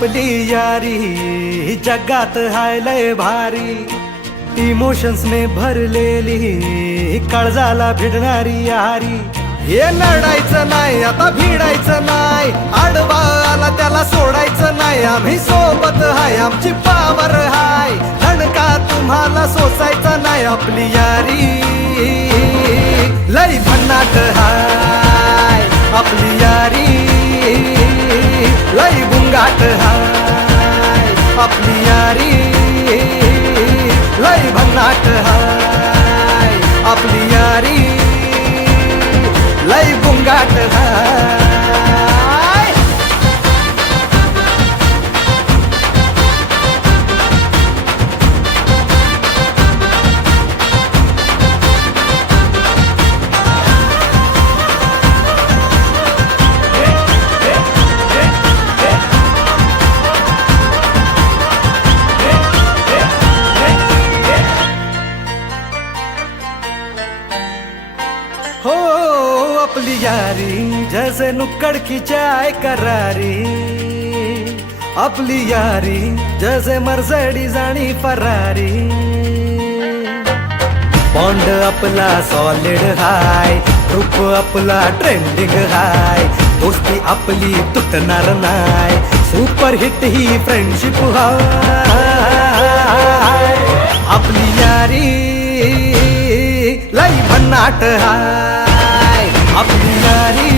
आपली यारी जगात हाय लय भारी, इमोशन्स ने भरलेली काळजाला भिडणारी यारी. हे लढायचं नाही आता भिडायचं नाही, आडवा आला त्याला सोडायचं नाही. आम्ही सोबत हाय आमची पावर हाय, धणका तुम्हाला सोसायचा नाही. आपली यारी लय भन्नाट हाय, आपली यारी लय गुंगाट हाय. आपली यारी लय भन्नाट हाय, आपली यारी लय गुंगाट हाय. हो अपनी यारी जैसे नुक्कड़ की चाय करारी, अपनी यारी जैसे मर्सिडीज आणि फरारी. बॉन्ड आपला सॉलिड हाय, ग्रुप आपला ट्रेंडिंग हाय, दोस्ती आपली तुटणार नाय, सुपर हिट ही फ्रेंडशिप हाय. आपली यारी लय भन्नाट हाय, आपली यारी